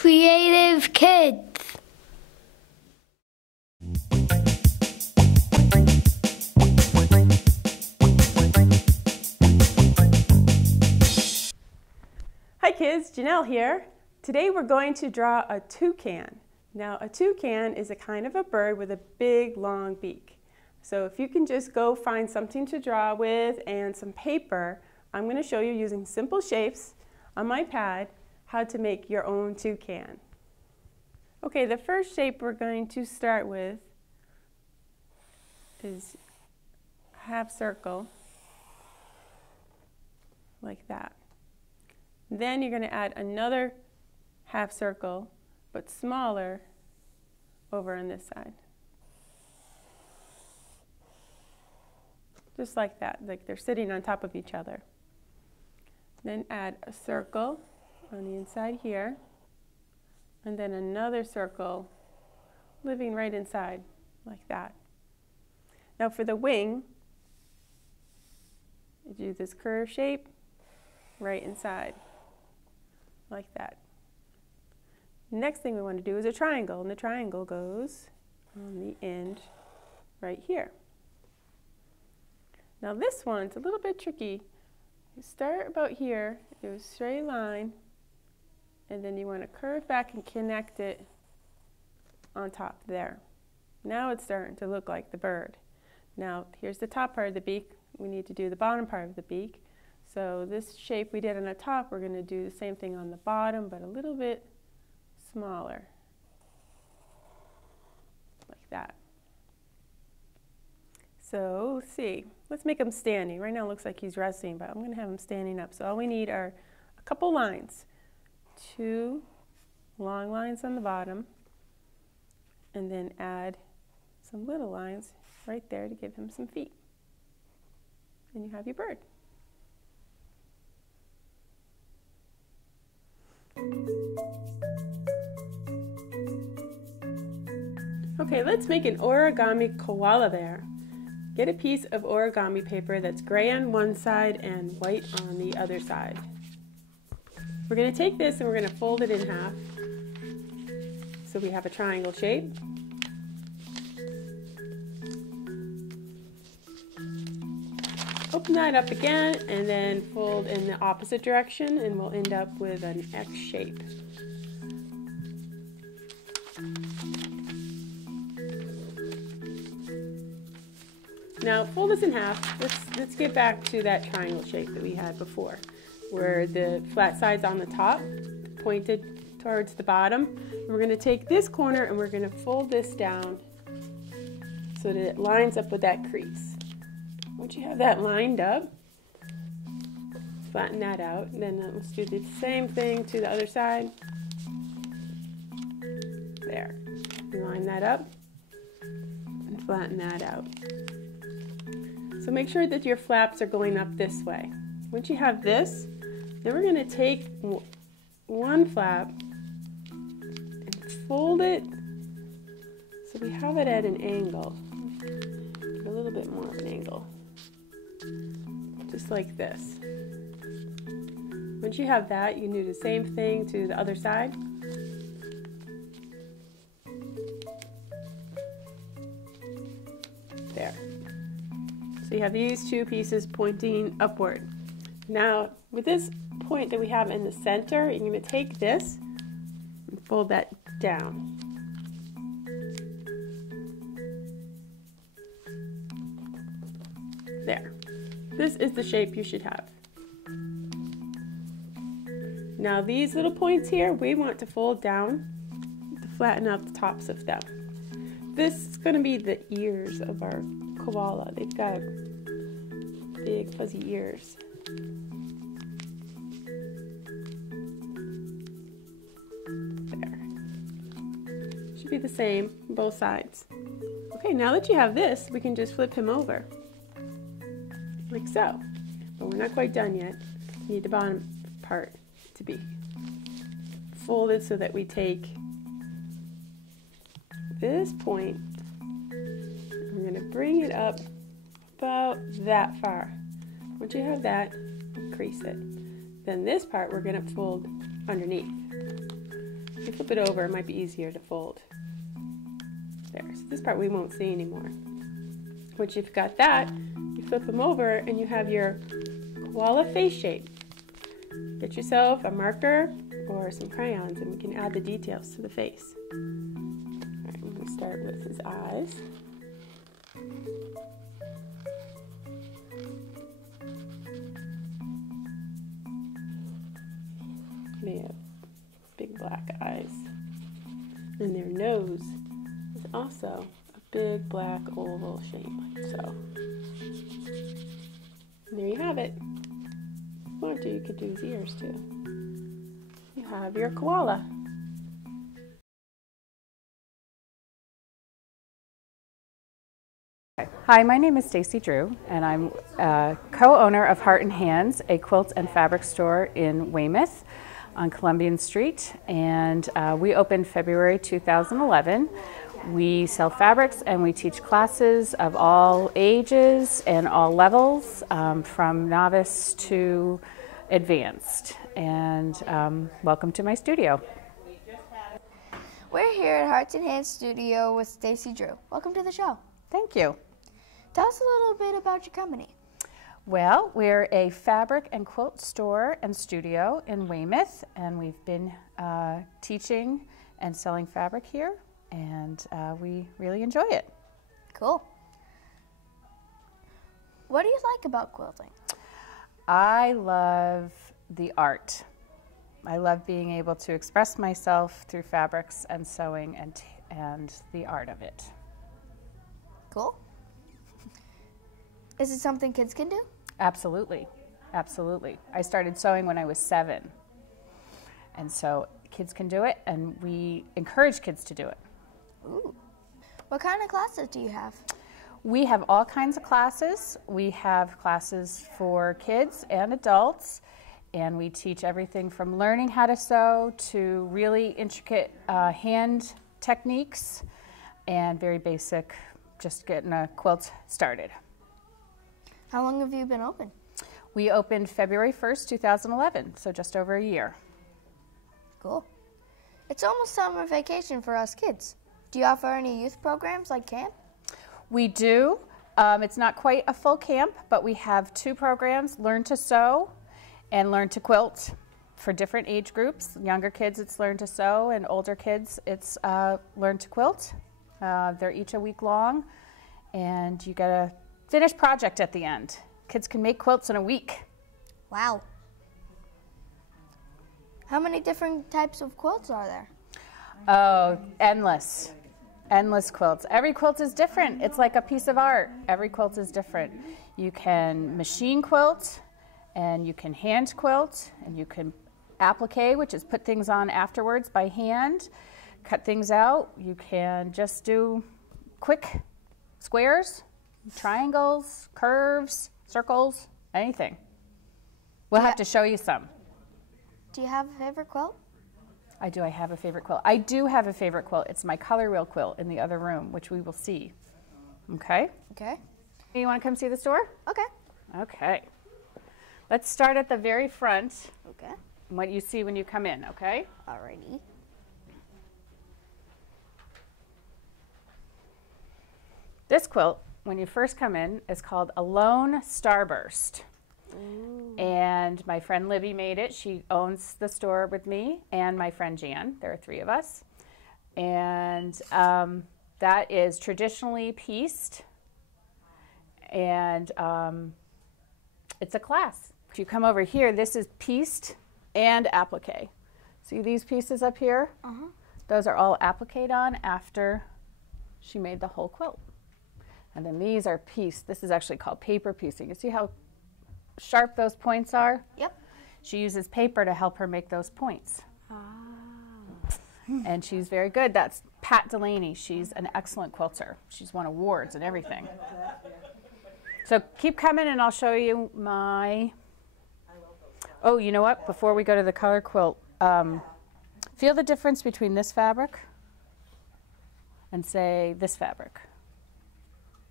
Creative Kids. Hi kids, Janelle here. Today we're going to draw a toucan. Now a toucan is a kind of a bird with a big long beak. So if you can just go find something to draw with and some paper, I'm going to show you using simple shapes on my pad how to make your own toucan. Okay, the first shape we're going to start with is a half circle like that. Then you're going to add another half circle, but smaller, over on this side. Just like that, like they're sitting on top of each other. Then add a circle on the inside here, and then another circle living right inside, like that. Now for the wing, you do this curve shape right inside, like that. Next thing we want to do is a triangle, and the triangle goes on the end right here. Now this one's a little bit tricky. You start about here, do a straight line, and then you want to curve back and connect it on top there. Now it's starting to look like the bird. Now here's the top part of the beak. We need to do the bottom part of the beak. So this shape we did on the top, we're going to do the same thing on the bottom, but a little bit smaller, like that. So let's see, let's make him standing. Right now it looks like he's resting, but I'm going to have him standing up. So all we need are a couple lines, 2 long lines on the bottom, and then add some little lines right there to give him some feet. And you have your bird. Okay, let's make an origami koala bear. Get a piece of origami paper that's gray on one side and white on the other side. We're going to take this and we're going to fold it in half so we have a triangle shape. Open that up again and then fold in the opposite direction, and we'll end up with an X shape. Now fold this in half. Let's get back to that triangle shape that we had before, where the flat side's on the top, pointed towards the bottom. And we're going to take this corner and we're going to fold this down so that it lines up with that crease. Once you have that lined up, flatten that out, and then let's do the same thing to the other side. There. Line that up and flatten that out. So make sure that your flaps are going up this way. Once you have this, then we're going to take one flap and fold it so we have it at an angle, a little bit more of an angle, just like this. Once you have that, you can do the same thing to the other side. There. So you have these two pieces pointing upward. Now, with this point that we have in the center, you're going to take this and fold that down. There. This is the shape you should have. Now these little points here, we want to fold down to flatten out the tops of them. This is going to be the ears of our koala. They've got big fuzzy ears. There. Should be the same on both sides. Okay, now that you have this, we can just flip him over. Like so. But we're not quite done yet. We need the bottom part to be folded so that we take this point, we're going to bring it up about that far. Once you have that, crease it. Then this part we're going to fold underneath. you flip it over, it might be easier to fold. There, so this part we won't see anymore. Once you've got that, you flip them over and you have your koala face shape. Get yourself a marker or some crayons and we can add the details to the face. All right, I'm going to start with his eyes. They have big black eyes. And their nose is also a big black oval shape, like so. And there you have it. If you want to, you could do his ears too. You have your koala. Hi, my name is Stacy Drew, and I'm co-owner of Heart and Hands, a quilt and fabric store in Weymouth on Columbian Street, and we opened February 2011. We sell fabrics and we teach classes of all ages and all levels, from novice to advanced. And welcome to my studio. We're here at Hearts and Hands Studio with Stacy Drew. Welcome to the show. Thank you. Tell us a little bit about your company. Well, we're a fabric and quilt store and studio in Weymouth, and we've been teaching and selling fabric here, and we really enjoy it. Cool. What do you like about quilting? I love the art. I love being able to express myself through fabrics and sewing and the art of it. Cool. Is it something kids can do? Absolutely, absolutely. I started sewing when I was 7. And so kids can do it, and we encourage kids to do it. Ooh. What kind of classes do you have? We have all kinds of classes. We have classes for kids and adults, and we teach everything from learning how to sew to really intricate hand techniques and very basic, just getting a quilt started. How long have you been open? We opened February 1st, 2011, so just over a year. Cool. It's almost summer vacation for us kids. Do you offer any youth programs like camp? We do. It's not quite a full camp, but we have 2 programs, Learn to Sew and Learn to Quilt, for different age groups. Younger kids, it's Learn to Sew, and older kids, it's Learn to Quilt. They're each a week long, and you get a finished project at the end. Kids can make quilts in a week. Wow. How many different types of quilts are there? Oh, endless. Endless quilts. Every quilt is different. It's like a piece of art. Every quilt is different. You can machine quilt, and you can hand quilt, and you can applique, which is put things on afterwards by hand, cut things out. You can just do quick squares, triangles, curves, circles, anything. We'll have to show you some. Do you have a favorite quilt? I do. I have a favorite quilt. I do have a favorite quilt. It's my color wheel quilt in the other room, which we will see. Okay? Okay. You want to come see the store? Okay. Okay. Let's start at the very front. Okay. What you see when you come in, okay? Alrighty. This quilt, when you first come in, is called a Lone Starburst. Ooh. And my friend Libby made it. She owns the store with me, and my friend Jan. There are 3 of us. And that is traditionally pieced, and it's a class. If you come over here, this is pieced and applique. See these pieces up here? Uh-huh. Those are all appliqued on after she made the whole quilt. And then these are pieced. This is actually called paper piecing. You see how sharp those points are? Yep. She uses paper to help her make those points. Ah. And she's very good. That's Pat Delaney. She's an excellent quilter. She's won awards and everything. So keep coming and I'll show you my... Oh, you know what? Before we go to the color quilt, feel the difference between this fabric and say this fabric.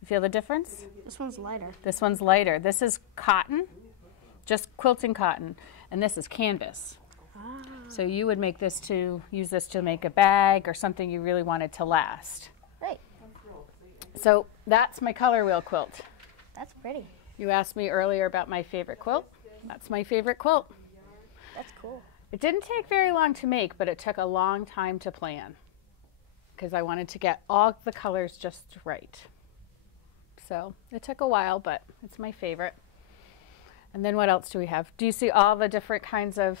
You feel the difference? This one's lighter. This one's lighter. This is cotton, just quilting cotton, and this is canvas. Ah. So you would make this to, use this to make a bag or something you really wanted to last. Right. So that's my color wheel quilt. That's pretty. You asked me earlier about my favorite quilt. That's my favorite quilt. That's cool. It didn't take very long to make, but it took a long time to plan because I wanted to get all the colors just right. So it took a while, but it's my favorite. And then what else do we have? Do you see all the different kinds of,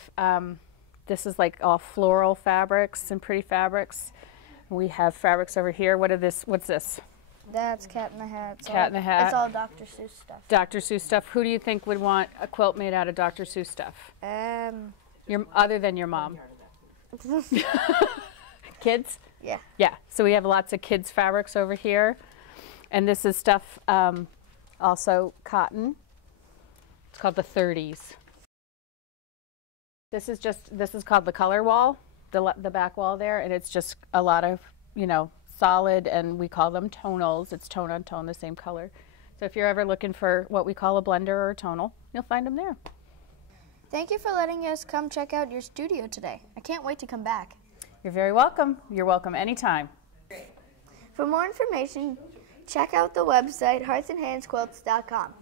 this is like all floral fabrics and pretty fabrics. We have fabrics over here. What's this? That's Cat in the Hat. Cat in the Hat. It's all Dr. Seuss stuff. Dr. Seuss stuff. Who do you think would want a quilt made out of Dr. Seuss stuff? Other than your mom. Kids? Yeah. Yeah. So we have lots of kids fabrics over here. And this is stuff, also cotton. It's called the 30s. This is called the color wall, the back wall there, and it's just a lot of, solid, and we call them tonals. It's tone on tone, the same color. So if you're ever looking for what we call a blender or a tonal, you'll find them there. Thank you for letting us come check out your studio today. I can't wait to come back. You're very welcome. You're welcome anytime. For more information, check out the website heartsandhandsquilts.com.